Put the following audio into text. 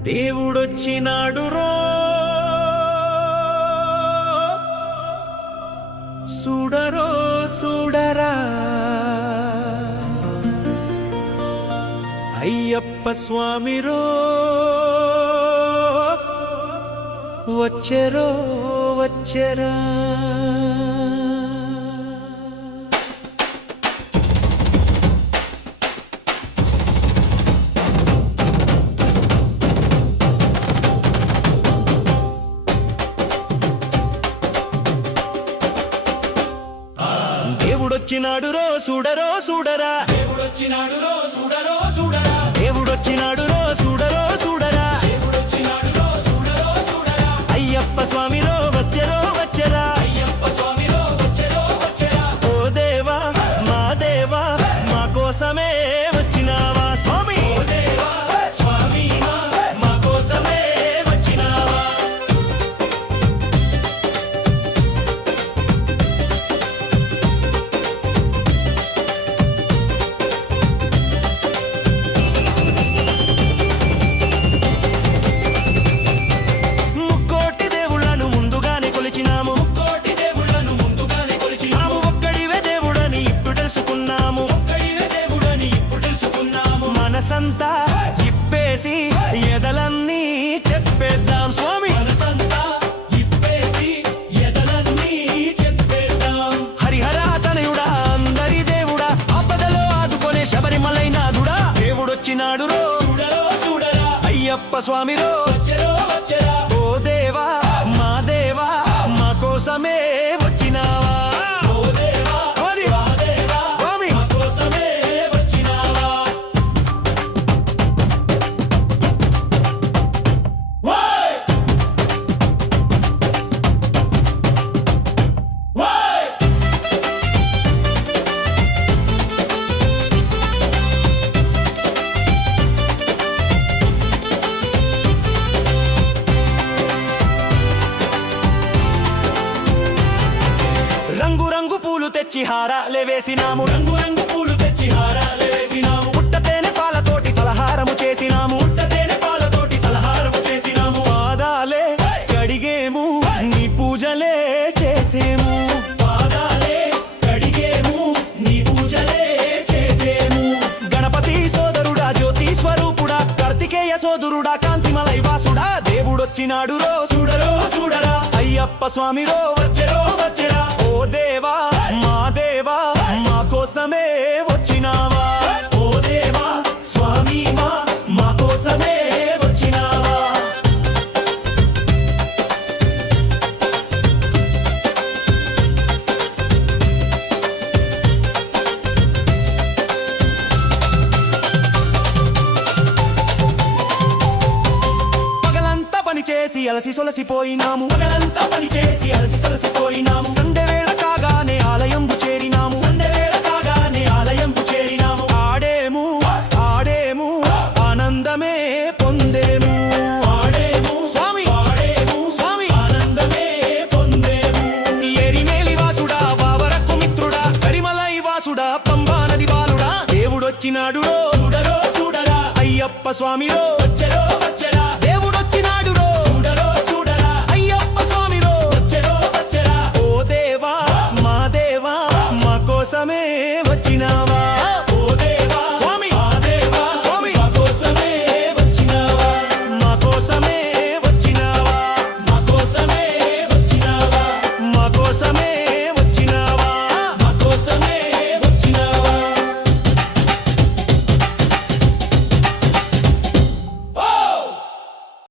దేవుడొచ్చినాడు రో చూడరో చూడరా. అయ్యప్ప స్వామిరో వచ్చెరో వచ్చరా. దేవుడొచ్చినాడు రో చూడరో చూడరా దేవుడొచ్చినాడు రో చూడరో చూడరా దేవుడొచ్చినాడు రో మనసంతా ఇప్పేసి ఎదలన్నీ చెప్పేద్దాం స్వామి. మనసంతా ఇప్పేసి ఎదలన్నీ చెప్పేద్దాం హరిహర తనయుడా అందరి దేవుడా ఆపదలో ఆదుకొనే శబరిమలైనాథుడా దేవుడొచ్చినాడు రో చూడరా అయ్యప్ప స్వామిరో. వచ్చెరో వచ్చెరా తెచ్చి హారాలే వేసినాము రంగు రంగు పూలు తెచ్చి హారాలే వేసినాము పుట్టతేనె పాలతోటి ఫలహారము చేసినాము. పుట్టతేనె పాలతోటి ఫలహారము చేసినాము పాదాలే కడిగేము నీ పూజలే చేసేము. గణపతి సోదరుడా సోదరుడా కాంతిమలై వాసుడా దేవుడొచ్చినాడు రో చూడరో చూడరా అయ్యప్ప స్వామి రో వచ్చరో వచ్చరా. ఓ దేవా చేసి అలసి సొలసిపోయినాము. పగలంతా పని చేసి అలసి సొలసిపోయినాము. సండే వేళ కాగానే ఆలయంబు చేరినాము. సండే వేళ కాగానే ఆలయంకు చేరినాము. ఆడేము ఆడేము ఆనందమే పొందేము. ఆడేము స్వామి ఆడేము స్వామి. ఆనందమే పొందేము. ఎరిమేలి వాసుడా బావరకు మిత్రుడా కరిమలై వాసుడా పంబా నది బాలుడా. దేవుడొచ్చినాడు చూడరో చూడరా. అయ్యప్ప స్వామిరో. కోసమే వచ్చినావా?